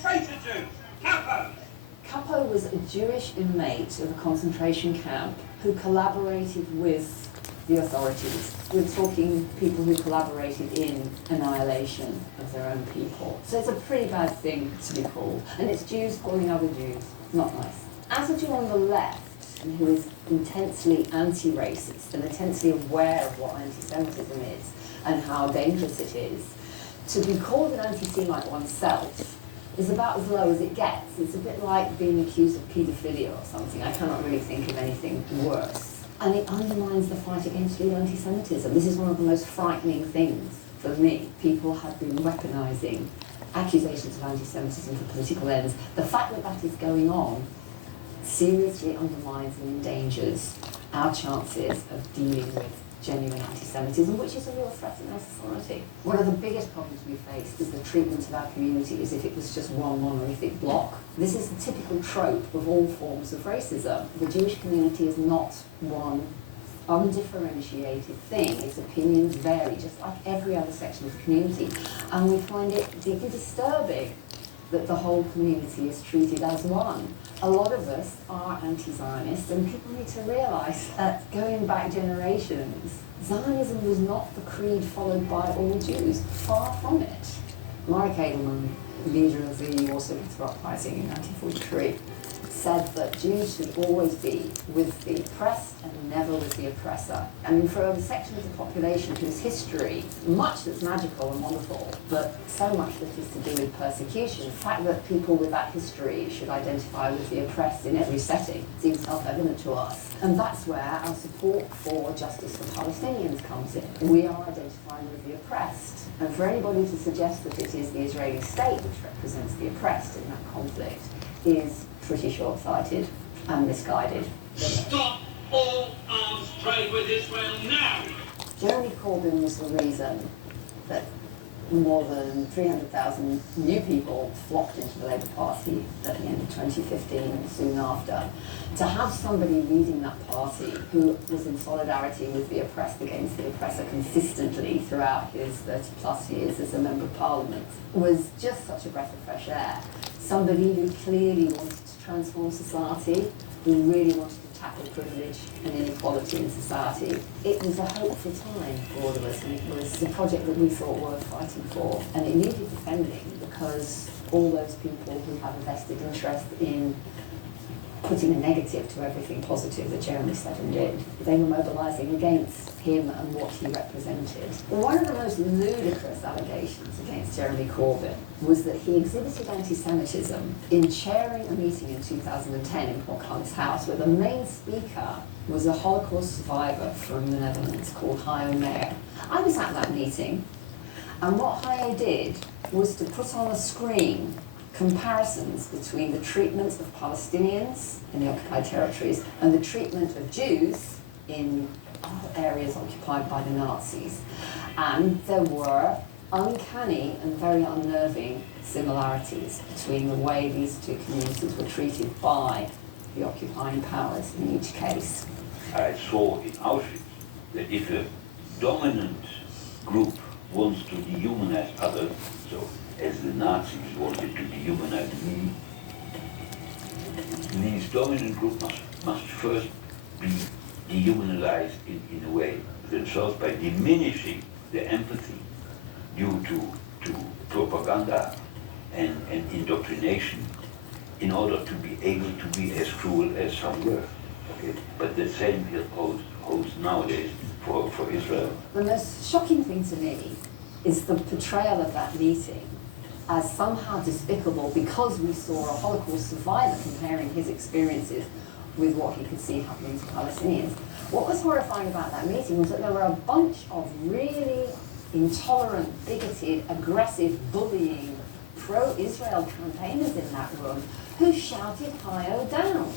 Traitor Jews! Capo! Capo was a Jewish inmate of a concentration camp who collaborated with the authorities. We're talking people who collaborated in annihilation of their own people. So it's a pretty bad thing to be called. And it's Jews calling other Jews. Not nice. As a Jew on the left, who is intensely anti-racist and intensely aware of what anti-Semitism is and how dangerous it is, to be called an anti-Semite oneself is about as low as it gets. It's a bit like being accused of paedophilia or something. I cannot really think of anything worse. And it undermines the fight against real anti-Semitism. This is one of the most frightening things for me. People have been weaponizing accusations of anti-Semitism for political ends. The fact that that is going on seriously undermines and endangers our chances of dealing with genuine anti-Semitism, which is a real threat in our society. One of the biggest problems we face is the treatment of our community as if it was just one monolithic block. This is the typical trope of all forms of racism. The Jewish community is not one undifferentiated thing. Its opinions vary, just like every other section of the community. And we find it deeply disturbing that the whole community is treated as one. A lot of us are anti-Zionist, and people need to realise that going back generations, Zionism was not the creed followed by all Jews. Far from it. Marek Edelman, leader of the Warsaw Ghetto Uprising in 1943, said that Jews should always be with the oppressed and never with the oppressor. And for a section of the population whose history, much that's magical and wonderful, but so much that is to do with persecution, the fact that people with that history should identify with the oppressed in every setting seems self-evident to us. And that's where our support for justice for Palestinians comes in. We are identifying with the oppressed. And for anybody to suggest that it is the Israeli state which represents the oppressed in that conflict is pretty short-sighted and misguided. Stop all arms trade with Israel now! Jeremy Corbyn was the reason that more than 300,000 new people flocked into the Labour Party at the end of 2015 and soon after. To have somebody leading that party who was in solidarity with the oppressed against the oppressor consistently throughout his 30-plus years as a Member of Parliament was just such a breath of fresh air. Somebody who clearly wanted to transform society, who really wanted to tackle privilege and inequality in society. It was a hopeful time for all of us, and it was a project that we thought worth fighting for. And it needed defending because all those people who have a vested interest in putting a negative to everything positive that Jeremy said and did, they were mobilising against him and what he represented. One of the most ludicrous allegations against Jeremy Corbyn was that he exhibited anti-Semitism in chairing a meeting in 2010 in Paul Clement's house where the main speaker was a Holocaust survivor from the Netherlands called Hayo Meyer. I was at that meeting, and what Hayo did was to put on a screen comparisons between the treatment of Palestinians in the occupied territories and the treatment of Jews in areas occupied by the Nazis. And there were uncanny and very unnerving similarities between the way these two communities were treated by the occupying powers in each case. I saw in Auschwitz that if a dominant group wants to dehumanize others, so as the Nazis wanted to dehumanize me, this dominant group must first be dehumanized in a way themselves by diminishing their empathy due to propaganda and indoctrination in order to be able to be as cruel as some were. Okay? But the same holds nowadays for Israel. The most shocking thing to me is the portrayal of that meeting as somehow despicable because we saw a Holocaust survivor comparing his experiences with what he could see happening to Palestinians. What was horrifying about that meeting was that there were a bunch of really intolerant, bigoted, aggressive, bullying, pro-Israel campaigners in that room who shouted Hayo down.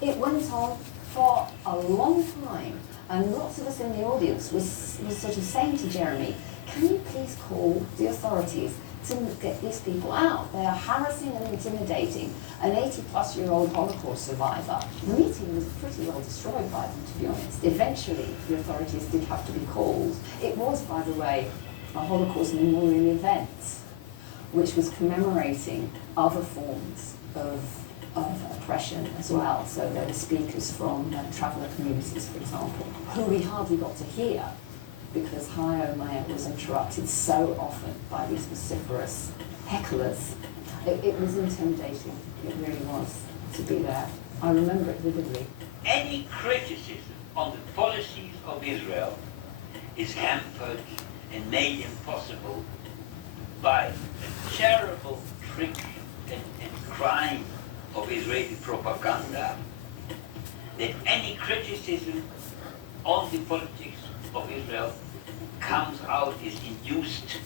It went on for a long time, and lots of us in the audience was sort of saying to Jeremy, can you please call the authorities to get these people out? They are harassing and intimidating an 80-plus-year-old Holocaust survivor. The meeting was pretty well destroyed by them, to be honest. Eventually, the authorities did have to be called. It was, by the way, a Holocaust memorial event. which was commemorating other forms of oppression as well. So there were speakers from traveller communities, for example, who we hardly got to hear because Hayo Maya was interrupted so often by these vociferous hecklers. It was intimidating, it really was, to be there. I remember it vividly. Any criticism on the policies of Israel is hampered and made impossible by a terrible trick and crime of Israeli propaganda, that any criticism on the politics of Israel comes out is induced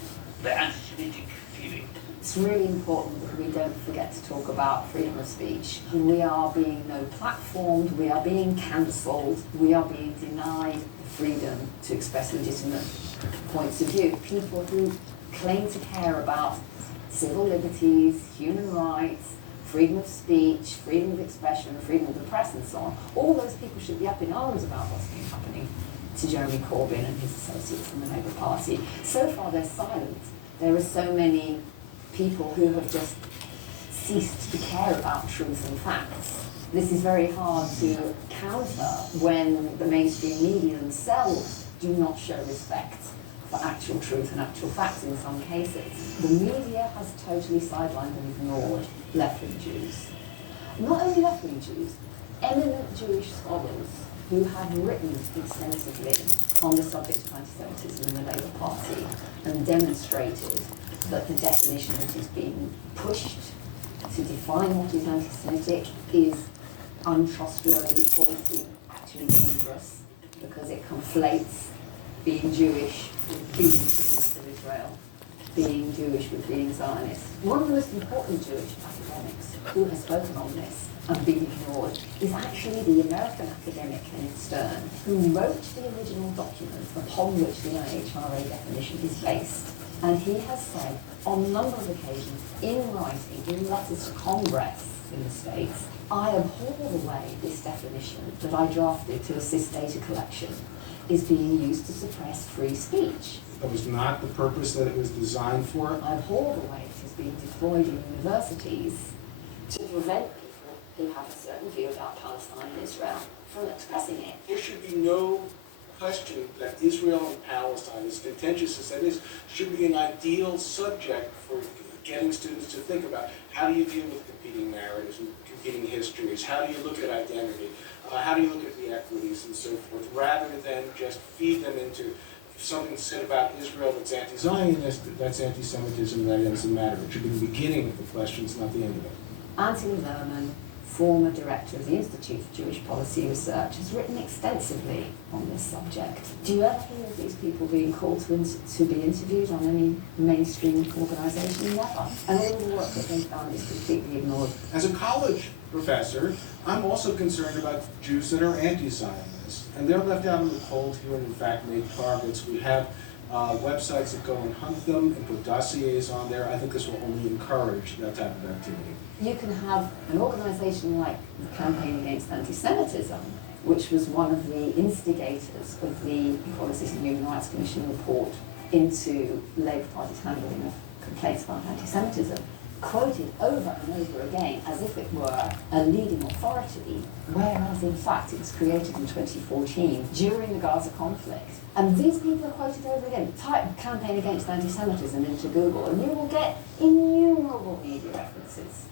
by anti-Semitic feeling. It's really important that we don't forget to talk about freedom of speech. We are being no-platformed, we are being cancelled, we are being denied the freedom to express legitimate points of view. People who claim to care about civil liberties, human rights, freedom of speech, freedom of expression, freedom of the press and so on, all those people should be up in arms about what's been happening to Jeremy Corbyn and his associates in the Labour Party. So far they're silent. There are so many people who have just ceased to care about truth and facts. This is very hard to counter when the mainstream media themselves do not show respect for actual truth and actual facts in some cases. The media has totally sidelined and ignored left-wing Jews. Not only left-wing Jews, eminent Jewish scholars who have written extensively on the subject of anti-Semitism in the Labour Party and demonstrated that the definition that is being pushed to define what is anti-Semitic is untrustworthy, faulty, actually dangerous, because it conflates being Jewish with being citizens of Israel, being Jewish with being Zionist. One of the most important Jewish academics who has spoken on this and been ignored is actually the American academic Kenneth Stern, who wrote the original document upon which the IHRA definition is based. And he has said on a number of occasions, in writing, in letters to Congress in the States, I abhor the way this definition that I drafted to assist data collection is being used to suppress free speech. That was not the purpose that it was designed for. I abhor the way it is being deployed in universities to prevent people who have a certain view about Palestine and Israel from expressing it. There should be no question that Israel and Palestine, as contentious as that is, should be an ideal subject for getting students to think about. How do you deal with competing narratives and competing histories? How do you look at identity? How do you look at the equities and so forth, rather than just feed them into, if something's said about Israel that's anti-Zionist, that's anti-Semitism, that ends the matter. It should be the beginning of the questions, not the end of it. Anthony Lerman, former director of the Institute for Jewish Policy Research, has written extensively on this subject. Do you ever hear of these people being called to be interviewed on any mainstream organisation? Never. And all the work that they've done is completely ignored. As a college professor, I'm also concerned about Jews that are anti-Zionist, and they're left out in the cold here and in fact made targets. We have websites that go and hunt them and put dossiers on there. I think this will only encourage that type of activity. You can have an organisation like the Campaign Against Anti-Semitism, which was one of the instigators of the Equality and Human Rights Commission report into Labour Party's handling of complaints about anti-Semitism, quoted over and over again as if it were a leading authority, whereas in fact it was created in 2014 during the Gaza conflict. And these people are quoted over again. Type Campaign Against Anti-Semitism into Google and you will get innumerable media references.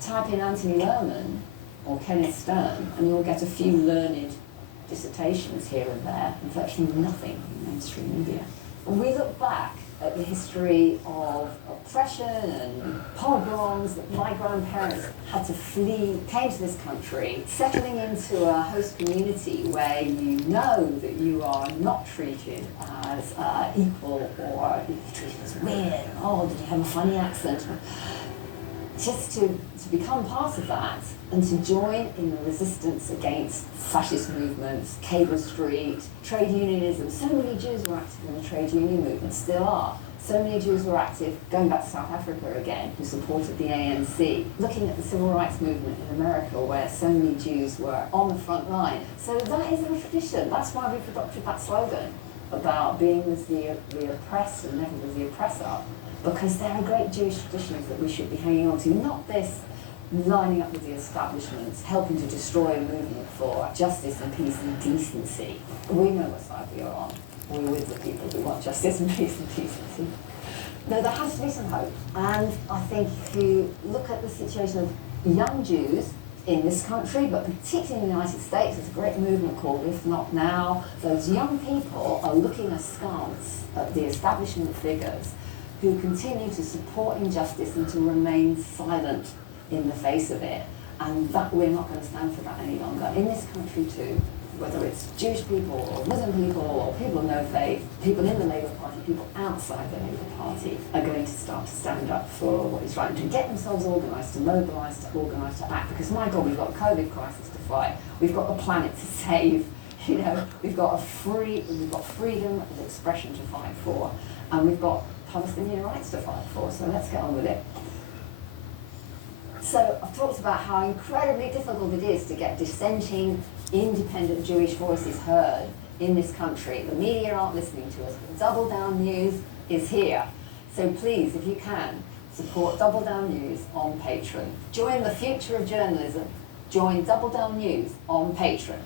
Type in Anthony Lerman or Kenneth Stern and you'll get a few learned dissertations here and there, and virtually nothing in mainstream media. When we look back at the history of oppression and pogroms that my grandparents had to flee, came to this country, settling into a host community where you know that you are not treated as equal, or you're treated as weird, oh, did you have a funny accent? Just to become part of that and to join in the resistance against fascist movements, Cable Street, trade unionism. So many Jews were active in the trade union movement, still are. So many Jews were active, going back to South Africa again, who supported the ANC. Looking at the civil rights movement in America, where so many Jews were on the front line. So that is a tradition. That's why we've adopted that slogan about being with the oppressed and never with the oppressor. because there are great Jewish traditions that we should be hanging on to, not this lining up with the establishments, helping to destroy a movement for justice and peace and decency. We know what side we are on. We're with the people who want justice and peace and decency. No, there has to be some hope. And I think if you look at the situation of young Jews in this country, but particularly in the United States, there's a great movement called If Not Now. Those young people are looking askance at the establishment figures who continue to support injustice and to remain silent in the face of it. And that we're not going to stand for that any longer. In this country too, whether it's Jewish people or Muslim people or people of no faith, people in the Labour Party, people outside the Labour Party are going to start to stand up for what is right and to get themselves organised, to mobilise, to organise, to act. Because my God, we've got a COVID crisis to fight. We've got the planet to save. You know, we've got freedom of expression to fight for, and we've got Palestinian rights to fight for. So let's get on with it. So I've talked about how incredibly difficult it is to get dissenting, independent Jewish voices heard in this country. The media aren't listening to us, but Double Down News is here. So please, if you can, support Double Down News on Patreon. Join the future of journalism. Join Double Down News on Patreon.